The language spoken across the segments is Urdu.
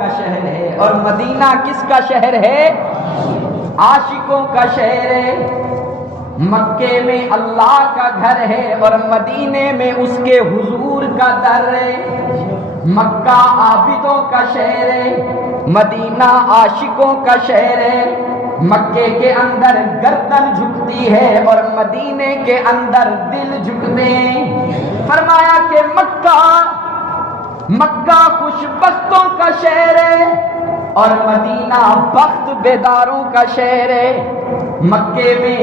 کا شہر ہے اور مدینہ کس کا شہر ہے؟ عاشقوں کا شہر ہے۔ مکے میں اللہ کا گھر ہے اور مدینے میں اس کے حضور کا در ہے۔ مکہ عابدوں کا شہر ہے، مدینہ عاشقوں کا شہر ہے۔ مکے کے اندر گردن جھکتی ہے اور مدینے کے اندر دل جھکتے ہیں۔ فرمایا کہ مکہ خوش بختوں کا شہر ہے اور مدینہ بخت بیداروں کا شہر ہے۔ مکے میں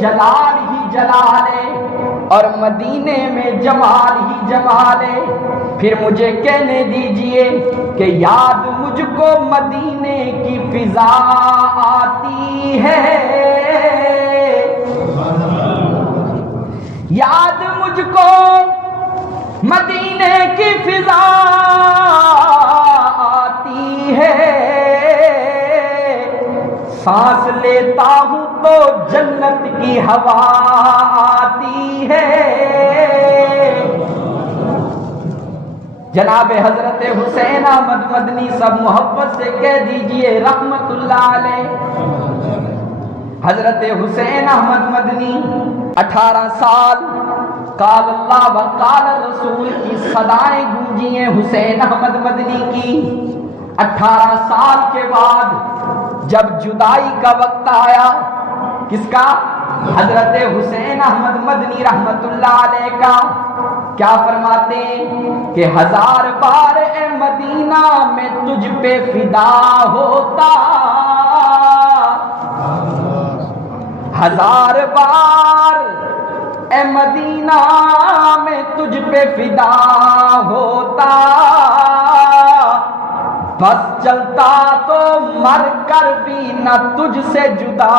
جلال ہی جلال ہے اور مدینے میں جمال ہی جمال ہے۔ پھر مجھے کہنے دیجئے کہ یاد مجھ کو مدینے کی فضا آتی ہے، یاد مجھ کو مدینے کی فضا آتی ہے۔ سانس لیتا ہوں تو جنت کی ہوا آتی ہے۔ جناب حضرت حسین احمد مدنی سب محبت سے کہہ دیجئے رحمت اللہ علیہ۔ حضرت حسین احمد مدنی 18 سال قال اللہ و قال رسول کی صدائیں گونجی ہیں حسین احمد مدنی کی۔ 18 سال کے بعد جب جدائی کا وقت آیا، کس کا؟ حضرت حسین احمد مدنی رحمت اللہ علیہ کا، کیا فرماتے ہیں کہ 1000 بار اے مدینہ میں تجھ پہ فدا ہوتا، 1000 بار اے مدینہ میں تجھ پہ فدا ہوتا، بس چلتا تو مر کر بھی نہ تجھ سے جدا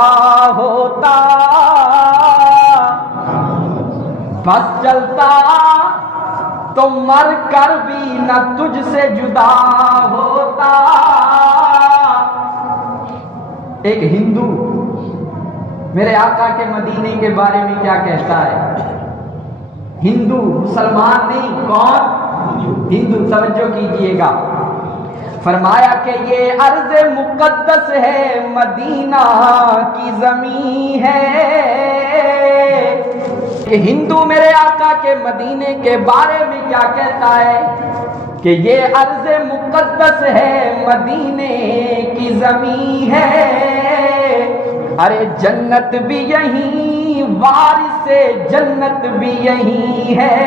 ہوتا، بس چلتا تو مر کر بھی نہ تجھ سے جدا ہوتا۔ ایک ہندو میرے آقا کے مدینے کے بارے میں کیا کہتا ہے؟ ہندو، مسلمان نہیں، کون؟ ہندو، توجہ کیجئے گا۔ فرمایا کہ یہ ارض مقدس ہے، مدینہ کی زمین ہے۔ کہ ہندو میرے آقا کے مدینے کے بارے میں کیا کہتا ہے کہ یہ ارض مقدس ہے، مدینے کی زمین ہے۔ ارے جنت بھی یہی، وارث جنت بھی یہی ہے،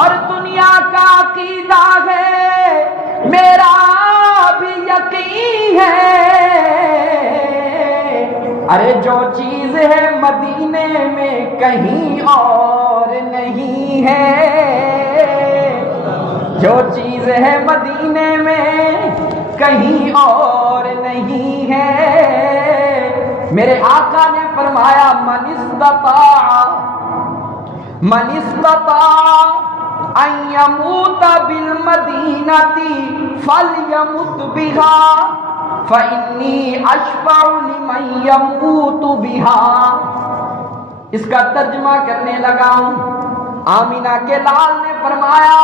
اور دنیا کا عقیدہ ہے، میرا بھی یقین ہے۔ ارے جو چیز ہے مدینے میں کہیں اور نہیں ہے، جو چیز ہے مدینے میں کہیں اور نہیں ہے۔ میرے آقا نے فرمایا من استطاع ان یموت بالمدینۃ فلیمت بها فانی اشفع لمن یموت بها۔ اس کا ترجمہ کرنے لگا ہوں۔ آمینہ کے لال نے فرمایا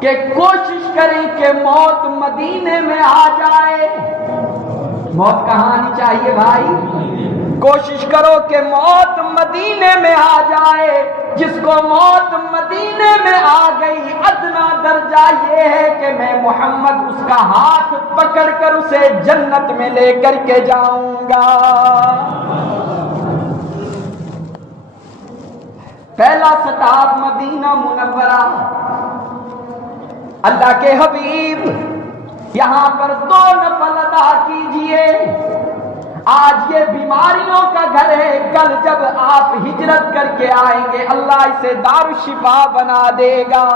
کہ کوشش کریں کہ موت مدینے میں آ جائے۔ موت کہاں آنی چاہیے بھائی؟ کوشش کرو کہ موت مدینے میں آ جائے۔ جس کو موت مدینے میں آ گئی، ادنا درجہ یہ ہے کہ میں محمد اس کا ہاتھ پکڑ کر اسے جنت میں لے کر کے جاؤں گا۔ پہلا سٹاپ مدینہ منورہ۔ اللہ کے حبیب یہاں پر 2 نفل ادا کیجئے۔ آج یہ بیماریوں کا گھر ہے، کل جب آپ ہجرت کر کے آئیں گے اللہ اسے دارالشفا بنا دے گا۔